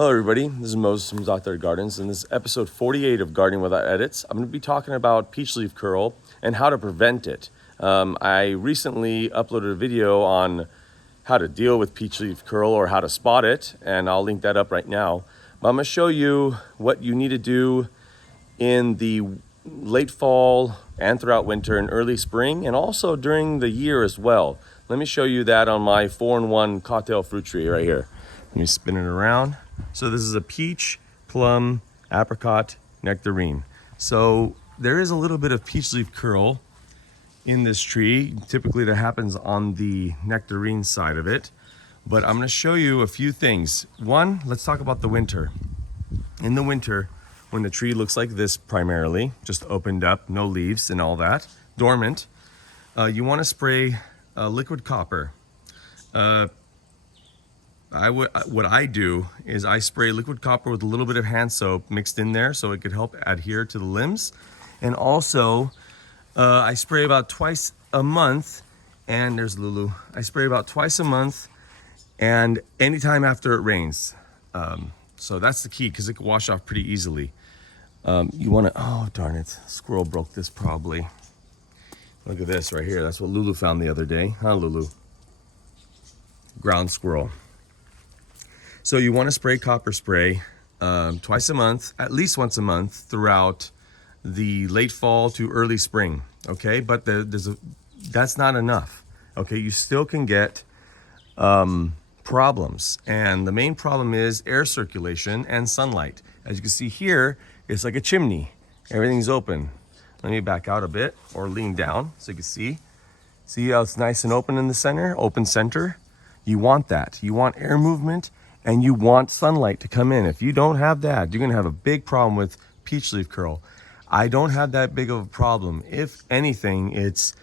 Hello everybody, this is Moses from ZAATARGARDENS, and this is episode 48 of Gardening Without Edits. I'm going to be talking about peach leaf curl and how to prevent it. I recently uploaded a video on how to deal with peach leaf curl or how to spot it, and I'll link that up right now. But I'm going to show you what you need to do in the late fall and throughout winter and early spring, and also during the year as well. Let me show you that on my 4-in-1 cocktail fruit tree right here. Let me spin it around. So this is a peach, plum, apricot, nectarine. So there is a little bit of peach leaf curl in this tree. Typically that happens on the nectarine side of it. But I'm going to show you a few things. One, let's talk about the winter. In the winter, when the tree looks like this primarily, just opened up, no leaves and all that, dormant, you want to spray liquid copper. What I do is I spray liquid copper with a little bit of hand soap mixed in there so it could help adhere to the limbs. And also, I spray about twice a month, and there's Lulu. I spray about twice a month and anytime after it rains. So that's the key because it can wash off pretty easily. You want to, oh darn it, squirrel broke this probably. Look at this right here. That's what Lulu found the other day. Huh, Lulu? Ground squirrel. So you want to spray copper spray twice a month, at least once a month throughout the late fall to early spring, okay? But that's not enough, okay? You still can get problems, and the main problem is air circulation and sunlight. As you can see here, it's like a chimney. Everything's open. Let me back out a bit or lean down so you can see. See how it's nice and open in the center, open center? You want that. You want air movement, and you want sunlight to come in. If you don't have that, you're gonna have a big problem with peach leaf curl. I don't have that big of a problem. If anything, it's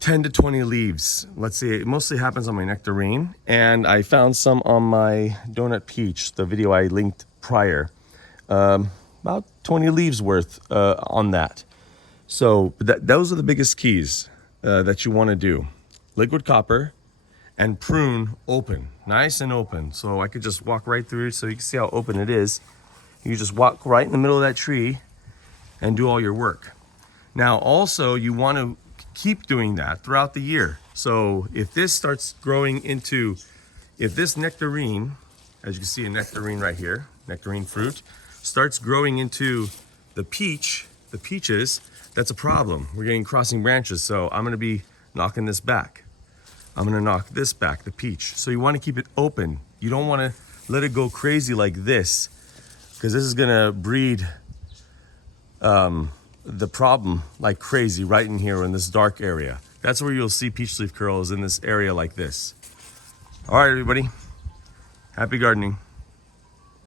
10 to 20 leaves. Let's see, it mostly happens on my nectarine, and I found some on my donut peach, the video I linked prior. About 20 leaves worth on that. So those are the biggest keys that you wanna do. Liquid copper, and prune open, nice and open. So I could just walk right through so you can see how open it is. You just walk right in the middle of that tree and do all your work. Now also you want to keep doing that throughout the year. So if this starts growing into, if this nectarine, as you can see a nectarine right here, nectarine fruit, starts growing into the peaches, that's a problem. We're getting crossing branches. So I'm gonna be knocking this back. I'm gonna knock this back, the peach. So you wanna keep it open. You don't wanna let it go crazy like this, because this is gonna breed the problem like crazy right in here in this dark area. That's where you'll see peach leaf curl, is in this area like this. All right, everybody, happy gardening.